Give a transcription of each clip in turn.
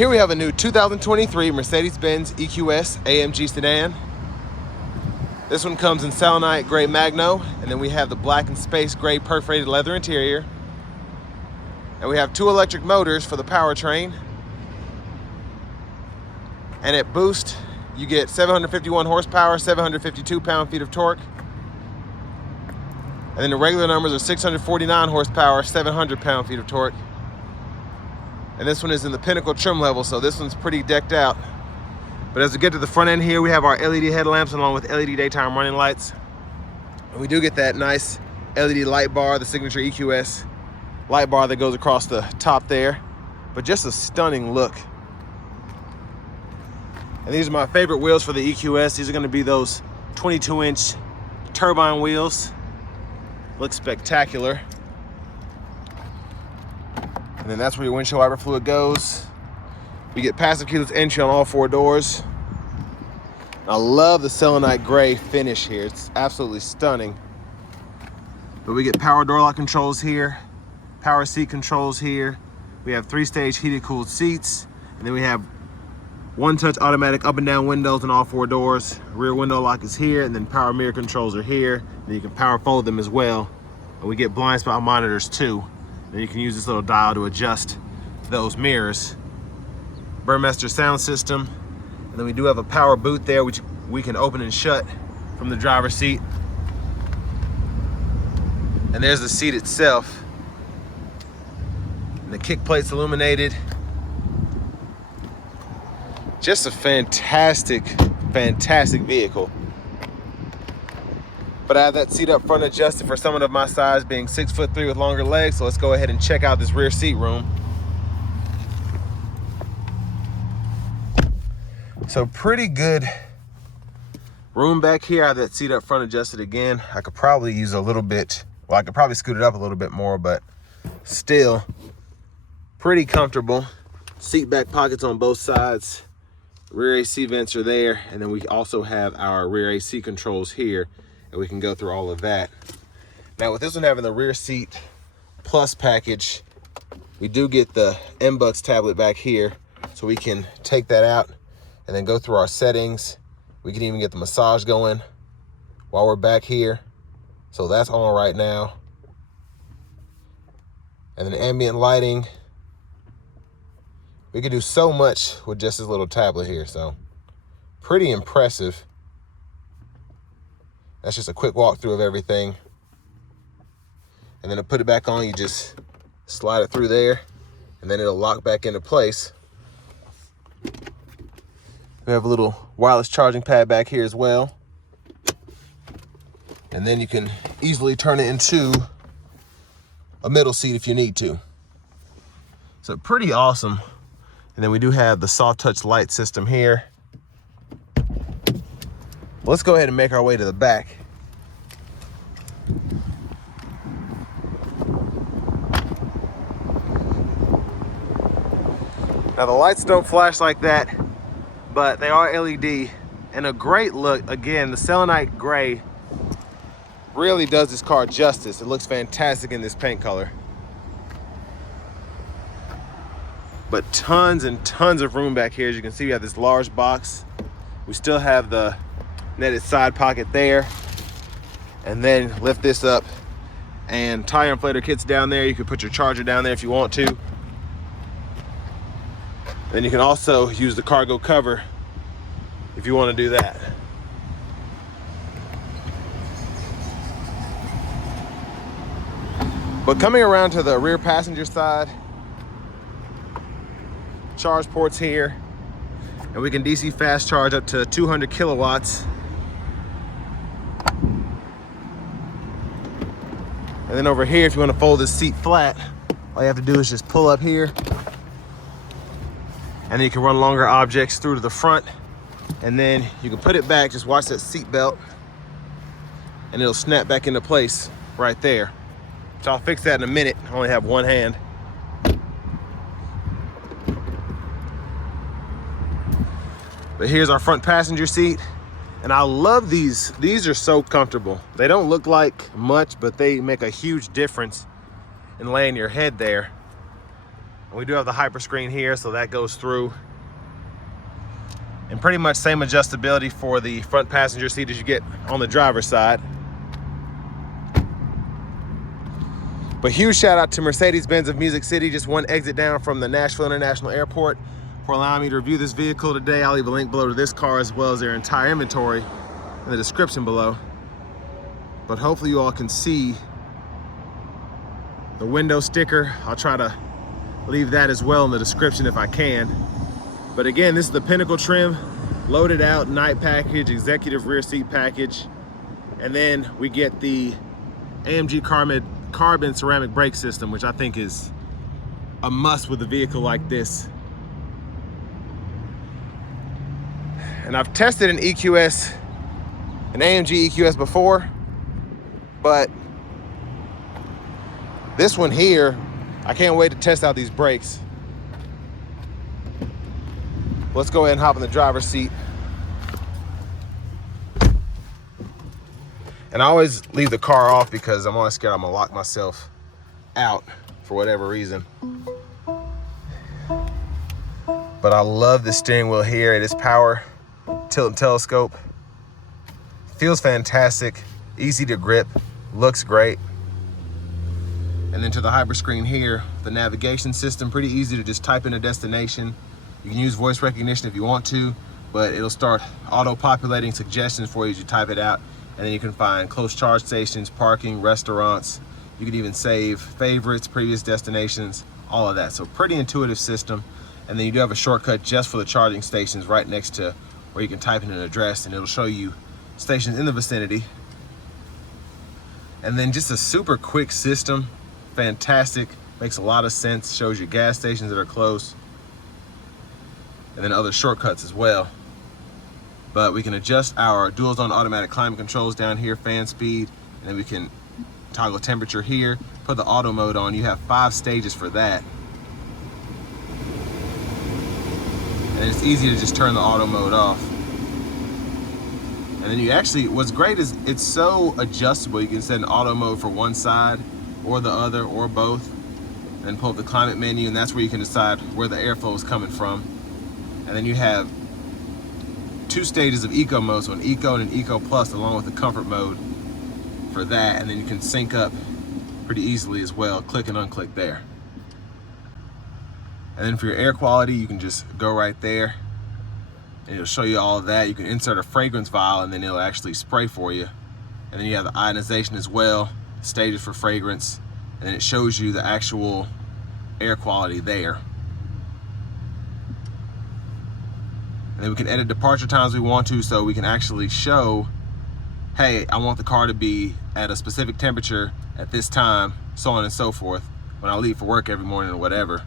Here we have a new 2023 Mercedes-Benz EQS AMG Sedan. This one comes in Selenite Grey Magno, and then we have the black and space gray perforated leather interior. And we have 2 electric motors for the powertrain. And at boost, you get 751 horsepower, 752 pound-feet of torque. And then the regular numbers are 649 horsepower, 700 pound-feet of torque. And this one is in the Pinnacle trim level, so this one's pretty decked out. But as we get to the front end here, we have our LED headlamps along with LED daytime running lights. And we do get that nice LED light bar, the signature EQS light bar that goes across the top there. But just a stunning look. And these are my favorite wheels for the EQS. These are gonna be those 22-inch turbine wheels. Look spectacular. And then that's where your windshield wiper fluid goes. We get passive keyless entry on all 4 doors. I love the selenite gray finish here. It's absolutely stunning. But we get power door lock controls here, power seat controls here. We have 3-stage heated cooled seats. And then we have 1-touch automatic up and down windows on all 4 doors. Rear window lock is here, and then power mirror controls are here. And you can power fold them as well. And we get blind spot monitors too. And you can use this little dial to adjust those mirrors. Burmester sound system. And then we do have a power boot there, which we can open and shut from the driver's seat. And there's the seat itself. And the kick plate's illuminated. Just a fantastic, fantastic vehicle. But I have that seat up front adjusted for someone of my size, being 6'3" with longer legs. So let's go ahead and check out this rear seat room. So pretty good room back here. I have that seat up front adjusted again. I could probably use a little bit, well, I could probably scoot it up a little bit more, but still pretty comfortable. Seat back pockets on both sides. Rear AC vents are there. And then we also have our rear AC controls here, and we can go through all of that. Now with this one having the rear seat plus package, we do get the MBUX tablet back here, so we can take that out and then go through our settings. We can even get the massage going while we're back here. So that's on right now. And then ambient lighting. We can do so much with just this little tablet here, so pretty impressive. That's just a quick walkthrough of everything. And then to put it back on, you just slide it through there, and then it'll lock back into place. We have a little wireless charging pad back here as well. And then you can easily turn it into a middle seat if you need to. So pretty awesome. And then we do have the soft touch light system here. Let's go ahead and make our way to the back. Now the lights don't flash like that, but they are LED and a great look. Again, the selenite gray really does this car justice. It looks fantastic in this paint color. But tons and tons of room back here. As you can see, we have this large box. We still have the netted side pocket there. And then lift this up, and tire inflator kit's down there. You can put your charger down there if you want to. Then you can also use the cargo cover if you want to do that. But coming around to the rear passenger side, charge ports here, and we can DC fast charge up to 200 kilowatts. And then over here, if you want to fold this seat flat, all you have to do is just pull up here, and then you can run longer objects through to the front, and then you can put it back. Just watch that seat belt, and it'll snap back into place right there. So I'll fix that in a minute. I only have one hand. But here's our front passenger seat. And I love these. These are so comfortable. They don't look like much, but they make a huge difference in laying your head there. And we do have the hyper screen here, so that goes through. And pretty much same adjustability for the front passenger seat as you get on the driver's side. But huge shout out to Mercedes-Benz of Music City, just one exit down from the Nashville International Airport, for allowing me to review this vehicle today. I'll leave a link below to this car as well as their entire inventory in the description below. But hopefully you all can see the window sticker. I'll try to leave that as well in the description if I can. But again, this is the Pinnacle trim, loaded out night package, executive rear seat package. And then we get the AMG carbon ceramic brake system, which I think is a must with a vehicle like this. And I've tested an EQS, an AMG EQS before, but this one here, I can't wait to test out these brakes. Let's go ahead and hop in the driver's seat. And I always leave the car off because I'm always scared I'm gonna lock myself out for whatever reason. But I love the steering wheel here. It is power tilt and telescope. Feels fantastic, easy to grip, looks great. And then to the hyper screen here, the navigation system, pretty easy to just type in a destination. You can use voice recognition if you want to, but it'll start auto-populating suggestions for you as you type it out. And then you can find close charge stations, parking, restaurants. You can even save favorites, previous destinations, all of that. So pretty intuitive system. And then you do have a shortcut just for the charging stations right next to where you can type in an address and it'll show you stations in the vicinity. And then just a super quick system, fantastic, makes a lot of sense, shows you gas stations that are close. And then other shortcuts as well. But we can adjust our dual zone automatic climate controls down here, fan speed, and then we can toggle temperature here, put the auto mode on. You have 5 stages for that. And it's easy to just turn the auto mode off. And then you actually, what's great is it's so adjustable. You can set an auto mode for one side or the other or both, and pull up the climate menu, and that's where you can decide where the airflow is coming from. And then you have 2 stages of eco mode, so an eco and an eco plus, along with the comfort mode for that. And then you can sync up pretty easily as well, click and unclick there. And then for your air quality, you can just go right there and it'll show you all of that. You can insert a fragrance vial and then it'll actually spray for you. And then you have the ionization as well, stages for fragrance, and then it shows you the actual air quality there. And then we can edit departure times we want to, so we can actually show, hey, I want the car to be at a specific temperature at this time, so on and so forth, when I leave for work every morning or whatever.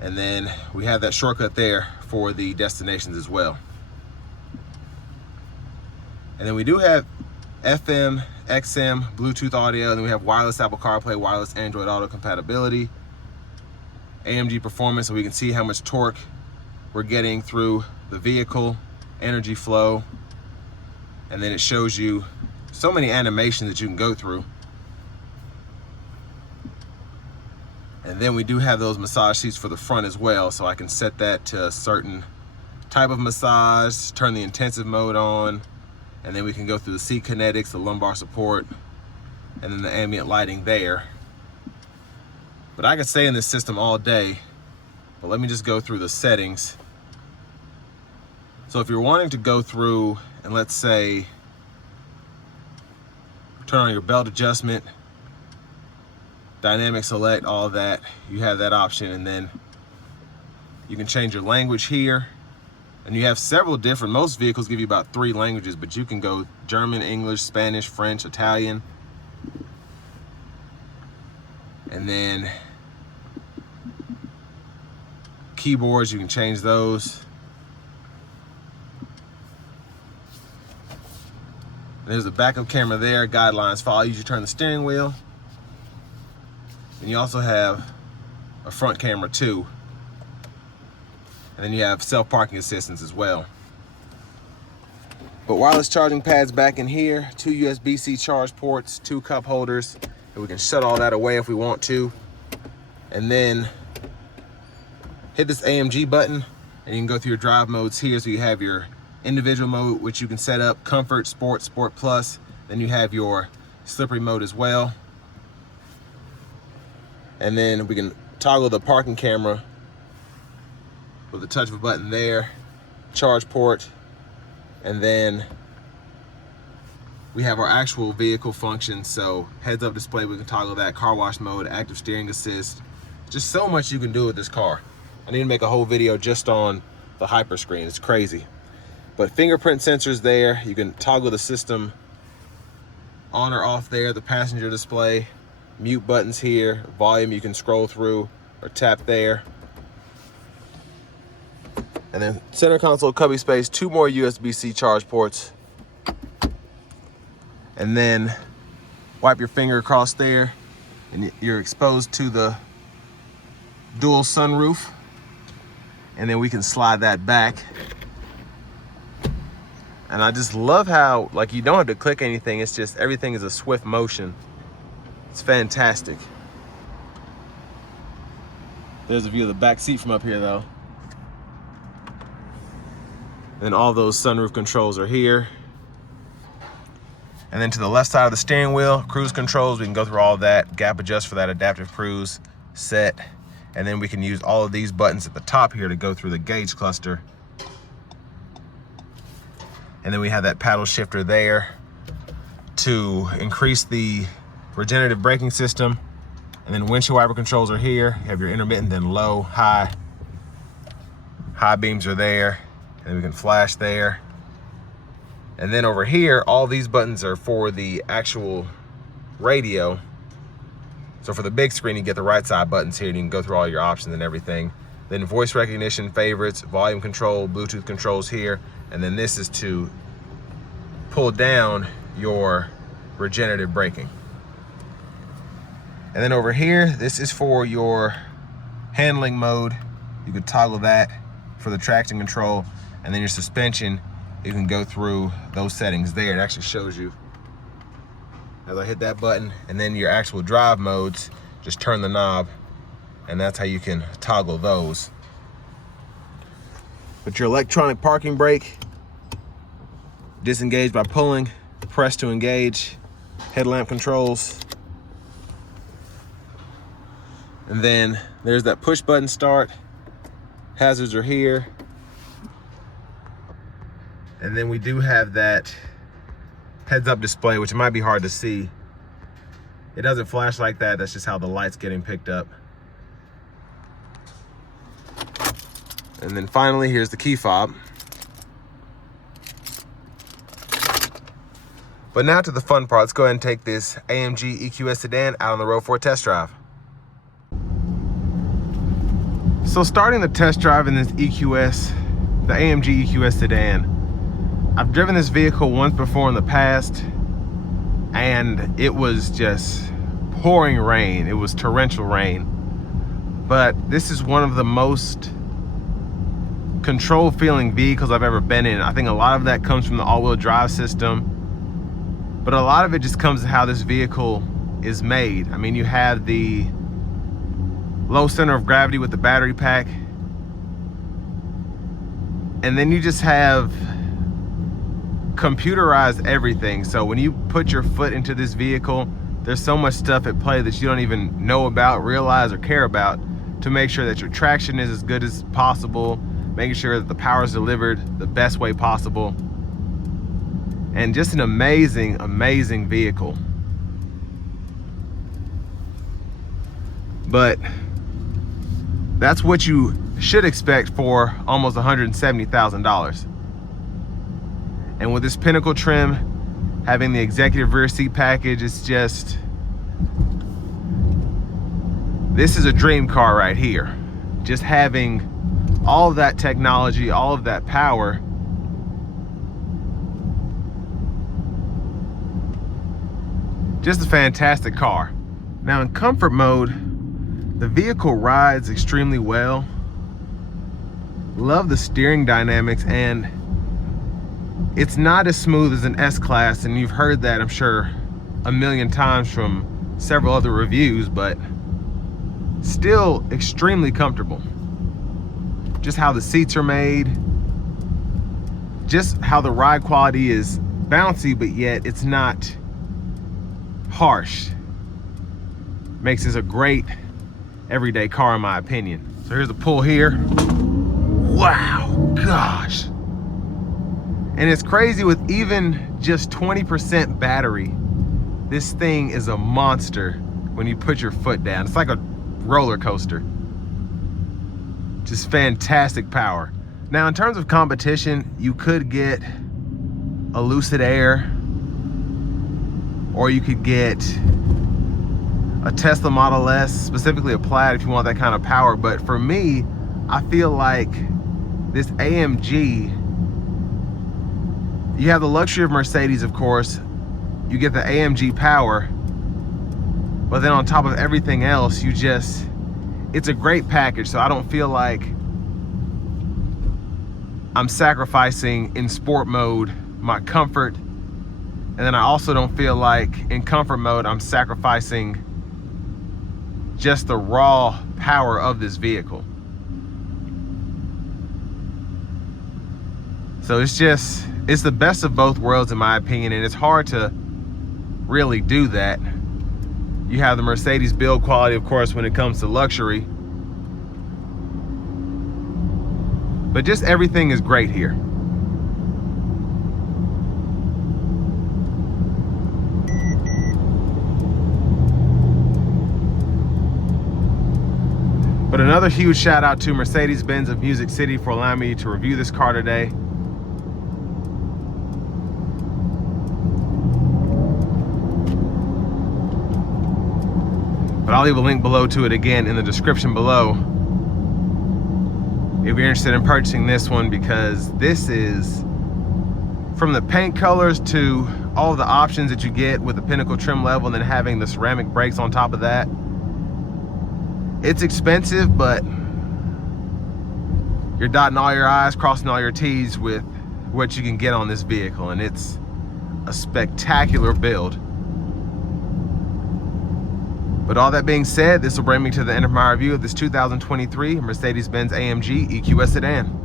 And then we have that shortcut there for the destinations as well. And then we do have FM, XM, Bluetooth audio, and then we have wireless Apple CarPlay, wireless Android Auto compatibility. AMG performance, so we can see how much torque we're getting through the vehicle, energy flow, and then it shows you so many animations that you can go through. And then we do have those massage seats for the front as well, so I can set that to a certain type of massage, turn the intensive mode on, and then we can go through the seat kinetics, the lumbar support, and then the ambient lighting there. But I could stay in this system all day, but let me just go through the settings. So if you're wanting to go through and let's say turn on your belt adjustment, dynamic select, all of that, you have that option. And then you can change your language here. And you have several different, most vehicles give you about 3 languages, but you can go German, English, Spanish, French, Italian. And then keyboards, you can change those. There's a backup camera there, guidelines follow you to turn the steering wheel. And you also have a front camera too. And then you have self-parking assistance as well. But wireless charging pads back in here, 2 USB-C charge ports, 2 cup holders, And we can shut all that away if we want to. And then hit this AMG button and you can go through your drive modes here. So you have your individual mode, which you can set up comfort, sport, sport plus. Then you have your slippery mode as well. And then we can toggle the parking camera with the touch of a button there, charge port, and then we have our actual vehicle functions. So heads up display, we can toggle that, car wash mode, active steering assist. Just so much you can do with this car. I need to make a whole video just on the hyper screen. It's crazy. But fingerprint sensors there. You can toggle the system on or off there, the passenger display, mute buttons here, volume you can scroll through or tap there. And then center console cubby space, 2 more USB-C charge ports. And then wipe your finger across there and you're exposed to the dual sunroof. And then we can slide that back. And I just love how, like, you don't have to click anything. It's just, everything is a swift motion. It's fantastic. There's a view of the back seat from up here though. Then all those sunroof controls are here. And then to the left side of the steering wheel, cruise controls, we can go through all of that, gap adjust for that adaptive cruise, set. And then we can use all of these buttons at the top here to go through the gauge cluster. And then we have that paddle shifter there to increase the regenerative braking system. And then windshield wiper controls are here. You have your intermittent, then low, high. High beams are there. And then we can flash there. And then over here, all these buttons are for the actual radio. So for the big screen, you get the right side buttons here and you can go through all your options and everything. Then voice recognition, favorites, volume control, Bluetooth controls here. And then this is to pull down your regenerative braking. And then over here, this is for your handling mode. You can toggle that for the traction control. And then your suspension, you can go through those settings there. It actually shows you as I hit that button. And then your actual drive modes, just turn the knob and that's how you can toggle those. But your electronic parking brake, disengage by pulling, press to engage, headlamp controls. And then there's that push button start. Hazards are here. And then we do have that heads up display, which might be hard to see. It doesn't flash like that. That's just how the light's getting picked up. And then finally, here's the key fob. But now to the fun part. Let's go ahead and take this AMG EQS Sedan out on the road for a test drive. So starting the test drive in this EQS, the AMG EQS Sedan, I've driven this vehicle once before in the past and it was just pouring rain. It was torrential rain. But this is one of the most control feeling vehicles I've ever been in. I think a lot of that comes from the all-wheel drive system, but a lot of it just comes to how this vehicle is made. I mean, you have the low center of gravity with the battery pack, and then you just have computerized everything. So when you put your foot into this vehicle, there's so much stuff at play that you don't even know about, realize, or care about to make sure that your traction is as good as possible, making sure that the power is delivered the best way possible. And just an amazing, amazing vehicle. But that's what you should expect for almost $170,000. And with this Pinnacle trim, having the executive rear seat package, it's just, this is a dream car right here. Just having all of that technology, all of that power. Just a fantastic car. Now in comfort mode, the vehicle rides extremely well. Love the steering dynamics, and it's not as smooth as an S-Class, and you've heard that, I'm sure, a million times from several other reviews, but still extremely comfortable. Just how the seats are made, just how the ride quality is bouncy, but yet it's not harsh. Makes this a great everyday car in my opinion. So here's the pull here. Wow, gosh. And it's crazy, with even just 20% battery, this thing is a monster when you put your foot down. It's like a roller coaster. Just fantastic power. Now, in terms of competition, you could get a Lucid Air, or you could get a Tesla Model S, specifically a Plaid if you want that kind of power. But for me, I feel like this AMG, you have the luxury of Mercedes, of course, you get the AMG power, but then on top of everything else, it's a great package. So I don't feel like I'm sacrificing in sport mode my comfort, and then I also don't feel like in comfort mode I'm sacrificing just the raw power of this vehicle. So it's the best of both worlds in my opinion, and it's hard to really do that. You have the Mercedes build quality, of course, when it comes to luxury, but just everything is great here. But another huge shout out to Mercedes-Benz of Music City for allowing me to review this car today. But I'll leave a link below to it again in the description below if you're interested in purchasing this one, because this is, from the paint colors to all the options that you get with the Pinnacle trim level and then having the ceramic brakes on top of that, it's expensive, but you're dotting all your I's, crossing all your T's with what you can get on this vehicle, and it's a spectacular build. But all that being said, this will bring me to the end of my review of this 2023 Mercedes-Benz AMG EQS Sedan.